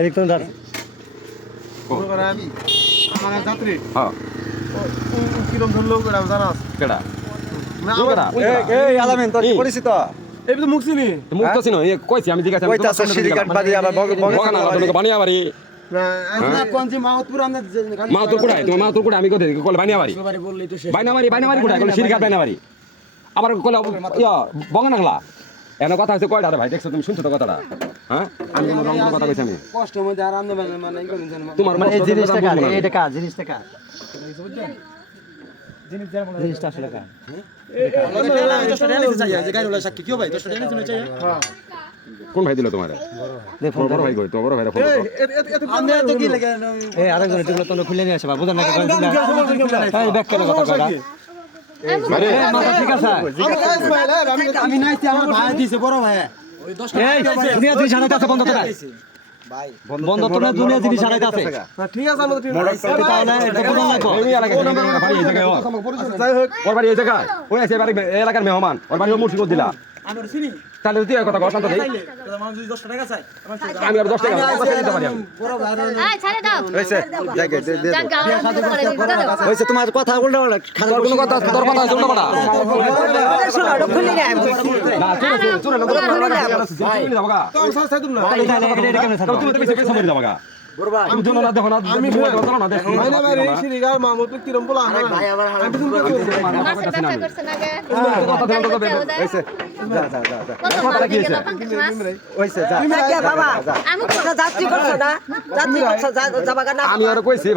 এদিক তো দাঁড় আমার যাত্রী হ্যাঁ কিরম ধরলো জানা কেডা এই আলামিন তোর কি পরিচিত এই তো মুখছিনি মুখ তো চিনো কইছি আমি জিজ্ঞাসা কইতা আছে সিরিকাট বাদি আবার বগানা তুমি বানিয়া বাড়ি না কোন যে মাহতপুর আমরা মা তোর কোড়াই তুমি মা তোর কোড়াই আমি কোথায় কল বানিয়া বাড়ি বললেই তো শেষ বাইনা মারি কোড়াই কল সিরিকাট বাইনা বাড়ি আবার কল ইয়া বগানাগলা এনে কথা হইছে কয়টা রে ভাই দেখছো তুমি শুনছো তো কথাটা হ্যাঁ আমি কোনো রং কথা কইছি আমি কষ্ট মধ্যে আর আনন্দ মানে এই করেন তোমার মানে এই কষ্ট জিনিসটা কথা কার বুঝবো না। এইটা কার জিনিসটা কার জিনিসটা আসলে কার কোন ভাই দিল তোমার দেখুন বড় ভাই কই তো বড় ভাইরা ফোন এই আরেকজন এগুলো তো খুলে নিয়ে আসে বা বুঝেন না এই ব্যাক করে কথা কয়টা আরে এই মাথা ঠিক আছে আমি নাইছি আমার ভাই দিছে বড় ভাই এই দুনিয়া জিনিস হারাইতে আছে বন্ধ করে বন্ধ তো না দুনিয়া জিনিস হারাইতে আছে ঠিক আছে আমরা তাহলে এটা বুঝান লাগবো এই এলাকায় ভাই এই জায়গায় যাই হোক ওর বাড়ি এই জায়গায় ওই আছে বাড়ি এই এলাকার মেহমান ওর বাড়ি মুর্শিদ দিলা আমরা চিনি তাহলে তুই কথা কও শান্ত দেই মানুষ 10 টাকা চাই আমি আর 10 টাকা পয়সা দিতে পারি আমি বড় ভাই আয় ছাড়ে দাও হইছে জায়গা দে দে যাক গাওয়া শুরু করে দাও হইছে তোমার কথা উল্টা উল্টা তোর কোনো কথা তোর কথা শুনতে পারা না চুরে না চুরে যাবগা তো সাথে সাথে না এটা কেমনে থাকবে তুমি তো বেশি মরে যাবগা আমি জন্য না দেখো না আমি না দেখো মাইনা ভাই শ্রীগার মামুর কিরম বলা ভাই আমার মাছের ব্যবসা করছে না গে কথা দেন তো হইছে যা যা যা কত মাছ দিয়ে গেল পাঙ্কিশ মাছ হইছে যা বাবা আমি যাত্রী করছো না যাত্রী করছো যাবা না আমি আর কইছি